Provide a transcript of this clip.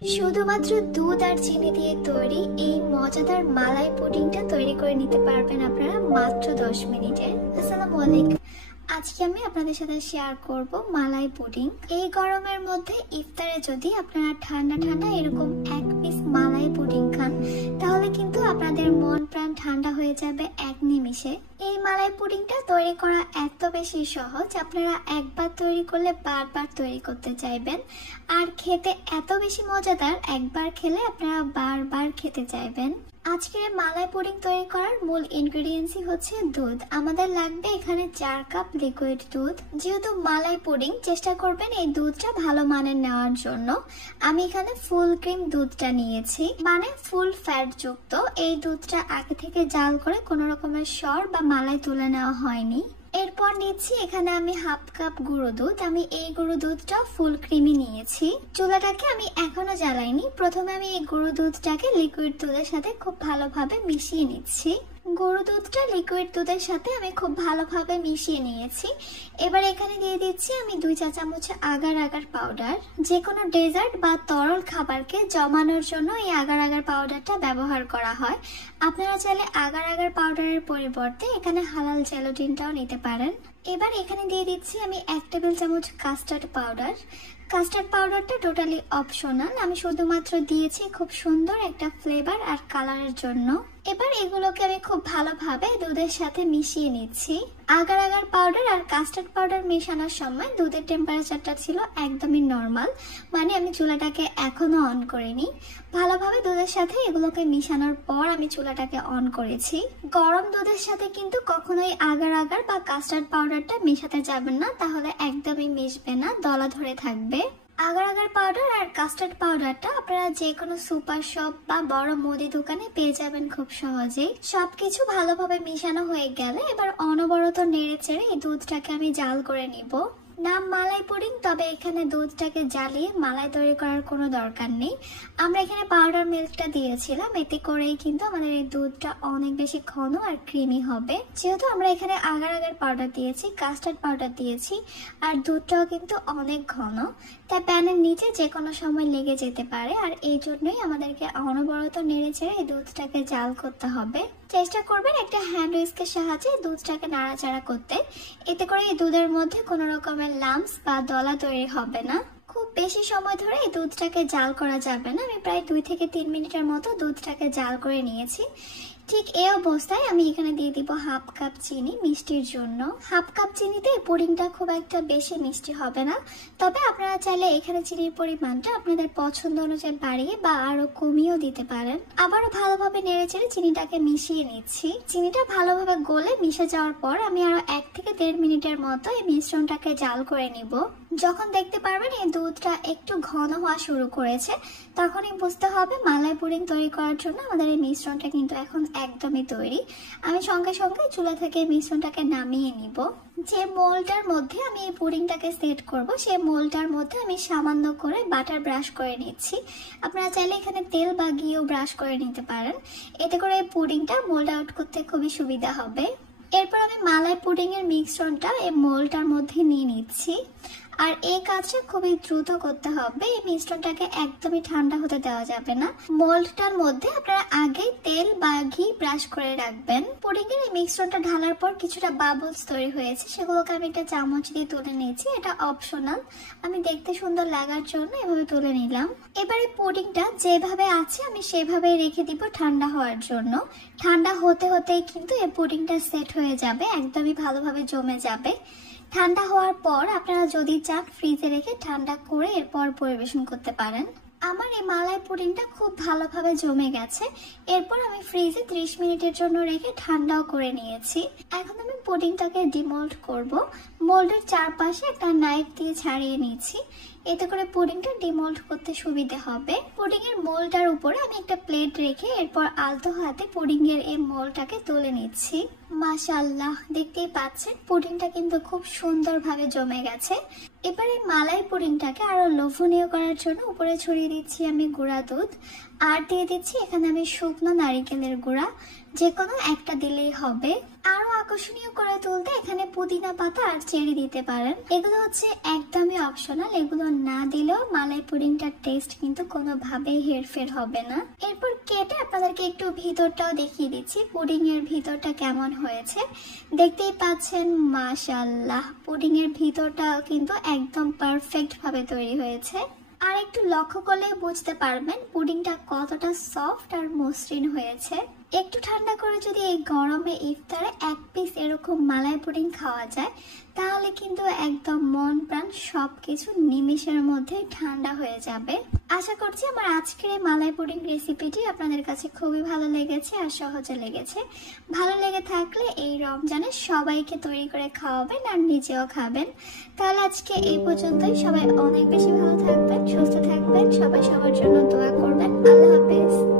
শুধুমাত্র দুধ আর চিনি দিয়ে তৈরি এই মজাদার মালাই পুডিংটা তৈরি করে নিতে পারবেন আপনারা মাত্র 10 মিনিটে। আসসালামু আলাইকুম। আজকে আমি আপনাদের সাথে শেয়ার করব মালাই পুডিং। এই গরমের মধ্যে ইফতারে যদি আপনারা ঠান্ডা ঠান্ডা এরকম এক পিস মালাই পুডিং খান তাহলে কিন্তু আপনাদের মন প্রাণ ঠান্ডা হয়ে যাবে এক নিমিষে। এই মালাই পুডিংটা তৈরি করা এত বেশি সহজ, আপনারা একবার তৈরি করলে বারবার তৈরি করতে চাইবেন। আর খেতে এত বেশি মজাদার, একবার খেলে আপনারা বারবার খেতে চাইবেন। আজকে মালাই পুডিং তৈরি করার মূল ইনগ্রেডিয়েন্টসই হচ্ছে দুধ। আমাদের লাগবে এখানে 4 কাপ লিকুইড দুধ। যেহেতু মালাই পুডিং, চেষ্টা করবেন এই দুধটা ভালো মানের নেওয়ার জন্য। আমি এখানে ফুল ক্রিম দুধটা নিয়েছি, মানে ফুল ফ্যাট যুক্ত। এই দুধটা আগে থেকে জাল করে কোনো রকমের সর বা মালাই তুলে নেওয়া হয়নি। এরপর নিচ্ছি এখানে আমি হাফ কাপ গুঁড়ো দুধ। আমি এই গুঁড়ো দুধটা ফুল ক্রিমই নিয়েছি। চুলাটাকে আমি এখনো জ্বালাইনি। প্রথমে আমি এই গুঁড়ো দুধটাকে লিকুইড দুধের সাথে খুব ভালোভাবে মিশিয়ে নিচ্ছি। গরু দুধটা লিকুইড দুধের সাথে আমি খুব ভালোভাবে মিশিয়ে নিয়েছি। এবার এখানে দিয়ে দিচ্ছি আমি 2 চা চামচ আগার আগার পাউডার। যে কোনো ডেজার্ট বা তরল খাবারকে জমানোর জন্য এই আগার আগার পাউডারটা ব্যবহার করা হয়। আপনারা চাইলে আগার আগার পাউডারের পরিবর্তে এখানে হালাল জেলাটিনটাও নিতে পারেন। এবার এখানে দিয়ে দিচ্ছি আমি 1 টেবিল চামচ কাস্টার্ড পাউডার। কাস্টার্ড পাউডারটা টোটালি অপশনাল, আমি শুধুমাত্র দিয়েছি খুব সুন্দর একটা ফ্লেভার আর কালারের জন্য। এবার এগুলোকে আমি খুব ভালোভাবে দুধের সাথে মিশিয়ে নিচ্ছি। আগার আগার পাউডার আর কাস্টার্ড পাউডার মেশানোর সময় দুধের টেম্পারেচারটা ছিল একদমই নর্মাল, মানে আমি চুলাটাকে এখনো অন করিনি। ভালোভাবে দুধের সাথে এগুলোকে মিশানোর পর আমি চুলাটাকে অন করেছি। গরম দুধের সাথে কিন্তু কখনোই আগার আগার বা কাস্টার্ড পাউডারটা মেশাতে যাবেন না, তাহলে একদমই মিশবে না, দলা ধরে থাকবে। আগার আগার পাউডার আর কাস্টার্ড পাউডারটা আপনারা যে কোনো সুপার শপ বা বড় মুদি দোকানে পেয়ে যাবেন খুব সহজেই। সবকিছু ভালোভাবে মিশানো হয়ে গেলে এবার অনবরত নেড়ে চেড়ে এই দুধটাকে আমি জাল করে নিব। নাম মালাই পুডিং, তবে এখানে দুধটাকে জ্বালিয়ে মালাই তৈরি করার কোনো দরকার নেই। আমরা এখানে পাউডার মিল্কটা দিয়েছিলাম, এতে করেই কিন্তু আমাদের এই দুধটা অনেক বেশি ঘন আর ক্রিমি হবে। যেহেতু আমরা এখানে আগার আগার পাউডার দিয়েছি, কাস্টার্ড পাউডার দিয়েছি, আর দুধটাও কিন্তু অনেক ঘন, তাই প্যানের নিচে যে কোনো সময় লেগে যেতে পারে। আর এই জন্যই আমাদেরকে অনবরত নেড়ে চেড়ে এই দুধটাকে জাল করতে হবে। চেষ্টা করবেন একটা হ্যান্ড উইস্কের সাহায্যে দুধটাকে নাড়াচাড়া করতে, এতে করে এই দুধের মধ্যে কোনো রকমের লাম্পস বা দলা তৈরি হবে না। খুব বেশি সময় ধরে এই দুধটাকে জাল করা যাবে না। আমি প্রায় 2 থেকে 3 মিনিটের মতো দুধটাকে জাল করে নিয়েছি। ঠিক এই অবস্থায় আমি এখানে দিয়ে দিব হাফ কাপ চিনি মিষ্টির জন্য। হাফ কাপ চিনিতে পুডিংটা খুব একটা বেশি মিষ্টি হবে না, তবে আপনারা চাইলে এখানে চিনির পরিমাণটা আপনাদের পছন্দ অনুযায়ী বাড়িয়ে বা আরো কমিয়েও দিতে পারেন। আবারও ভালোভাবে নেড়েচেড়ে চিনিটাকে মিশিয়ে নিচ্ছি। চিনিটা ভালোভাবে গলে মিশে যাওয়ার পর আমি আরো 1 থেকে 1.5 মিনিটের মতো এই মিশ্রণটাকে জাল করে নিব। যখন দেখতে পারবেন এই দুধটা একটু ঘন হওয়া শুরু করেছে, তখনই বুঝতে হবে মালাই পুডিং তৈরি করার জন্য আমাদের এই মিশ্রণটা কিন্তু এখন একদমই তৈরি। আমি সঙ্গে সঙ্গে চুলা থেকে মিশ্রণটাকে নামিয়ে নিব। যে মোল্ডটার মধ্যে আমি এই পুডিংটাকে সেট করব, সেই মোল্ডটার মধ্যে আমি সামান্য করে বাটার ব্রাশ করে নিচ্ছি। আপনারা চাইলে এখানে তেল বা ঘিও ব্রাশ করে নিতে পারেন, এতে করে এই পুডিংটা মোল্ড আউট করতে খুবই সুবিধা হবে। এরপর আমি মালাই পুডিং এর মিশ্রণটা এই মোল্ডটার মধ্যে নিয়ে নিচ্ছি। আর এই কাজটা খুবই দ্রুত করতে হবে, এই মিশ্রণটাকে একদমই ঠান্ডা হতে দেওয়া যাবে না। মোল্ডটার মধ্যে আপনারা আগে তেল বা ঘি ব্রাশ করে রাখবেন। পুডিং এর এই মিশ্রণটা ঢালার পর কিছুটা বাবলস তৈরি হয়েছে, সেগুলোকে আমি একটা চামচ দিয়ে তুলে নিয়েছি। এটা অপশনাল, আমি দেখতে সুন্দর লাগার জন্য এভাবে তুলে নিলাম। এবারে পুডিংটা যেভাবে আছে আমি সেভাবেই রেখে দিব ঠান্ডা হওয়ার জন্য। ঠান্ডা হতে হতেই কিন্তু এই পুডিংটা সেট হয়ে যাবে, একদমই ভালোভাবে জমে যাবে। ঠান্ডা হওয়ার পর আপনারা যদি চান ফ্রিজে রেখে ঠান্ডা করে এরপর পরিবেশন করতে পারেন। আমার এই মালাই পুডিংটা খুব ভালোভাবে জমে গেছে। এরপর আমি ফ্রিজে 30 মিনিটের জন্য রেখে ঠান্ডাও করে নিয়েছি। এখন আমি পুডিংটাকে ডিমোল্ড করব। মোল্ডের চারপাশে একটা নাইফ দিয়ে ছাড়িয়ে নিচ্ছি, এতে করে পুডিংটা ডিমোল্ড করতে সুবিধা হবে। পুডিং এর মোল্ডটার উপরে আমি একটা প্লেট রেখে এরপর আলতো হাতে পুডিং এর এই মোল্ডটাকে তুলে নিচ্ছি। মাশাআল্লাহ, দেখতেই পাচ্ছেন পুডিংটা কিন্তু খুব সুন্দরভাবে জমে গেছে। এবার এই মালাই পুডিংটাকে আরো লোভনীয় করার জন্য উপরে ছড়িয়ে দিচ্ছি আমি গুঁড়া দুধ, আর দিয়ে দিচ্ছি এখানে আমি শুকনো নারিকেলের গুঁড়া। যে কোনো একটা দিলেই হবে। আরো আকর্ষণীয় করে তুলতে এখানে পুদিনা পাতা আর চেরি দিতে পারেন। এগুলো হচ্ছে একদমই অপশনাল, এগুলো না দিলেও মালাই পুডিংটার টেস্ট কিন্তু কোনোভাবেই হেরফের হবে না। এরপর কেটে আপনাদেরকে একটু ভিতরটাও দেখিয়ে দিচ্ছি পুডিং এর ভিতরটা কেমন হয়েছে। দেখতেই পাচ্ছেন মাশাআল্লাহ, পুডিং এর ভিতরটা কিন্তু একদম পারফেক্ট ভাবে তৈরি হয়েছে। আর একটু লক্ষ্য করলে বুঝতে পারবেন পুডিংটা কতটা সফট আর মসৃণ হয়েছে। একটু ঠান্ডা করে যদি এই গরমে ইফতারে এক পিস এরকম মালাই পুডিং খাওয়া যায় তাহলে কিন্তু একদম মন প্রাণ সবকিছু নিমেষের মধ্যে ঠান্ডা হয়ে যাবে। আশা করছি আমার আজকের এই মালাই পুডিং রেসিপিটি আপনাদের কাছে খুবই ভালো লেগেছে আর সহজে লেগেছে। ভালো লেগে থাকলে এই রমজানে সবাইকে তৈরি করে খাওয়াবেন আর নিজেও খাবেন। তাহলে আজকে এই পর্যন্তই। সবাই অনেক বেশি ভালো থাকবেন, সুস্থ থাকবেন, সবাই সবার জন্য দোয়া করবেন। আল্লাহ হাফেজ।